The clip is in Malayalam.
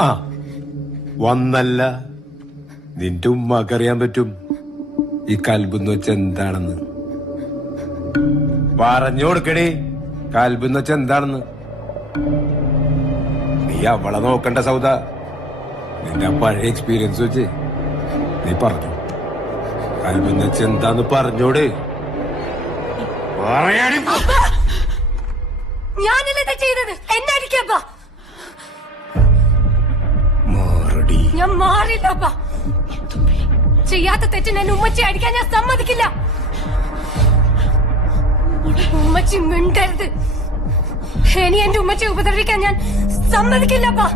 ആ വന്നല്ല, നിന്റെ ഉമ്മാക്കറിയാൻ പറ്റും ഈ കൽബെന്ന് വെച്ച എന്താണെന്ന്. പറഞ്ഞു കൊടുക്കടേ, കൽബെന്ന് വെച്ച എന്താണെന്ന്. നീ അവളെ നോക്കണ്ട സൗദ, നിന്റെ പഴയ എക്സ്പീരിയൻസ് വെച്ച് നീ പറഞ്ഞു. കൽബെന്ന് വെച്ച എന്താന്ന് പറഞ്ഞോട്. ഞാനല്ലേ ചെയ്തത്, എന്നെ അടിക്കപ്പാ. മാറടി. ഞാൻ മാറില്ലപ്പാ. ചെയ്യാത്ത തെറ്റിന് എന്നെ ഉമ്മച്ചി അടിക്കാൻ ഞാൻ സമ്മതിക്കില്ല. ഉമ്മച്ചി മിണ്ടരുത്. ഇനി എന്റെ ഉമ്മച്ചി ഉപദ്രവിക്കാൻ ഞാൻ സമ്മതിക്കില്ലപ്പാ.